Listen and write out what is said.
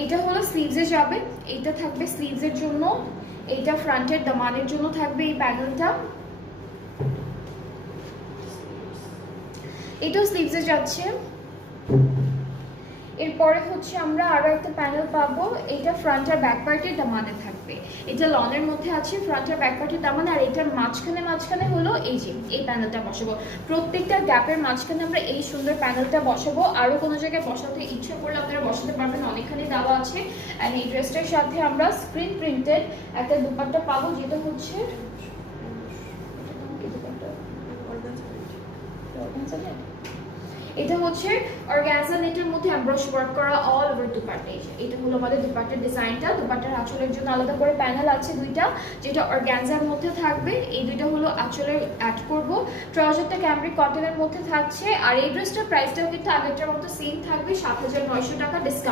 এইটা হলো স্লিভসে যাবে, এইটা থাকবে স্লিভসের জন্য, এইটা ফ্রন্টের দামানের জন্য থাকবে এই প্যানেলটা, এটাও স্লিভসে যাচ্ছে। এরপরে হচ্ছে আমরা আরো একটা প্যানেল পাবো, এটা ফ্রন্ট আর ব্যাক পার্টের দামানে থাকবে, এটা লনের মধ্যে আছে ফ্রন্ট আর ব্যাক পার্টের দামানে, আর এটার মাঝখানে হলো এই যে এই প্যানেলটা বসাবো। প্রত্যেকটা গ্যাপের মাঝখানে আমরা এই সুন্দর প্যানেলটা বসাবো। আরো কোনো জায়গায় বসাতে ইচ্ছা করলে আপনারা বসাতে পারবেন, অনেকখানি দেওয়া আছে। অ্যান্ড এই ড্রেসটার সাথে আমরা স্ক্রিন প্রিন্টেড একটা দুপাট্টা পাবো, যেটা হচ্ছে এটা হচ্ছে অর্গানজা নেটের মধ্যে এমব্রয়ডারি ওয়ার্ক করা অল ওভার দুপাট্টা। এটা হলো আমাদের দুপাট্টার ডিজাইনটা। দুপাট্টার আঁচলের জন্য আলাদা করে প্যানেল আছে দুইটা, যেটা অর্গানজার মধ্যে থাকবে। এই দুইটা হলো আঁচলের অ্যাড করব। ট্রাউজারটা ক্যামব্রিক কটনের মধ্যে থাকছে। আর এই ড্রেসটার প্রাইসটাও কিন্তু আগেরটার মতো সেম থাকবে, ৭,৯০০ টাকা ডিসকাউন্ট।